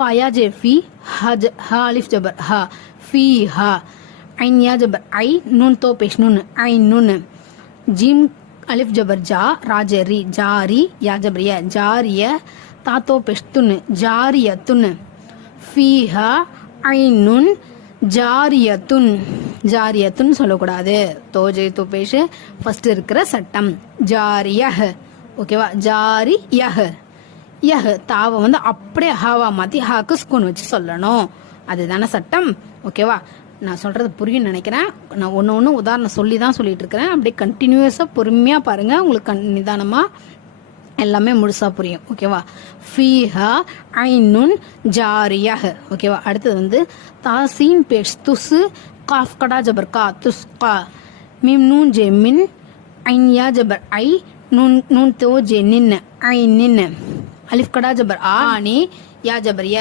يا جبر في ها ج- ها ألف جبر ها فيها عين يا جبر عي نون تو پیش نون عين نون جيم ألف جبر جا را جري جاري يا جبر يا جارية تا تو پیش تن جارية فيها عين ஜாரியத்துன் ஜாரியத்துன்னு சொல்லக்கூடாது தோஜை தோ Bash first இருக்கிற சட்டம் ஜாரியஹ் ஓகேவா ஜாரி யஹ் யஹ் தாவை வந்து அப்படியே ஹாவா மாற்றி ஹாக்கு ஸ்கூன் வச்சு சொல்லணும். அதுதானே சட்டம்? ஓகேவா? நான் சொல்கிறது புரியும் நினைக்கிறேன். நான் ஒன்று ஒன்று உதாரணம் சொல்லி தான் சொல்லிட்டு இருக்கிறேன். அப்படியே கண்டினியூஸாக பொறுமையாக பாருங்கள் உங்களுக்கு கண் நிதானமாக எல்லாமே முழுசா புரியும். ஓகேவா? ஃபீஹா ஐநுன் ஜாரியாக. ஓகேவா? அடுத்தது வந்து தாசீன் பேஷ் துசு காஃப் கடா ஜபர் கா துஸ் கா மீம் நூன் ஜே மின் ஐன் யா ஜபர் ஐ நூன் நூன் தோ ஜே நின் ஐ நின் अलिफ कड़ा जबर आ हाँ। आनी या जबर या